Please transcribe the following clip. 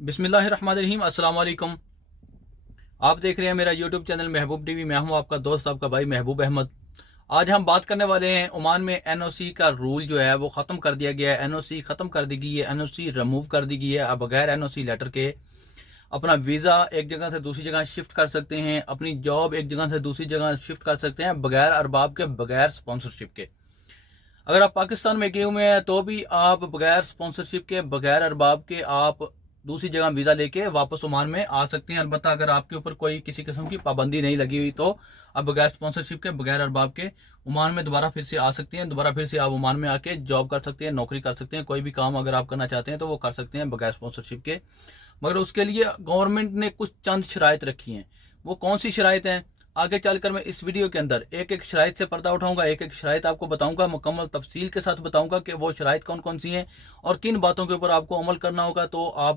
बिस्मिल्लाहिर्रहमानिर्रहीम। अस्सलाम वालेकुम। आप देख रहे हैं मेरा यूट्यूब चैनल महबूब टीवी। मैं हूं आपका दोस्त, आपका भाई महबूब अहमद। आज हम बात करने वाले हैं ओमान में एनओसी का रूल जो है वो ख़त्म कर दिया गया है। एनओसी ख़त्म कर दी गई है, एनओसी रिमूव कर दी गई है। अब बगैर एनओसी लेटर के अपना वीज़ा एक जगह से दूसरी जगह शिफ्ट कर सकते हैं, अपनी जॉब एक जगह से दूसरी जगह शिफ्ट कर सकते हैं बगैर अरबाब के, बगैर स्पॉन्सरशिप के। अगर आप पाकिस्तान में गए हुए हैं तो भी आप बगैर स्पॉन्सरशिप के, बगैर अरबाब के आप दूसरी जगह वीज़ा लेके वापस ओमान में आ सकते हैं। अलबत्ता अगर आपके ऊपर कोई किसी किस्म की पाबंदी नहीं लगी हुई तो आप बगैर स्पॉन्सरशिप के, बगैर अरबाब के ओमान में दोबारा फिर से आ सकते हैं। दोबारा फिर से आप ओमान में आके जॉब कर सकते हैं, नौकरी कर सकते हैं, कोई भी काम अगर आप करना चाहते हैं तो वो कर सकते हैं बगैर स्पॉन्सरशिप के। मगर उसके लिए गवर्नमेंट ने कुछ चंद शराइत रखी हैं। वो कौन सी शराइत हैं, आगे चलकर मैं इस वीडियो के अंदर एक एक शराइत से पर्दा उठाऊंगा, एक एक शराइत आपको बताऊंगा, मुकम्मल तफसील के साथ बताऊंगा कि वो शराइत कौन कौन सी हैं और किन बातों के ऊपर आपको अमल करना होगा तो आप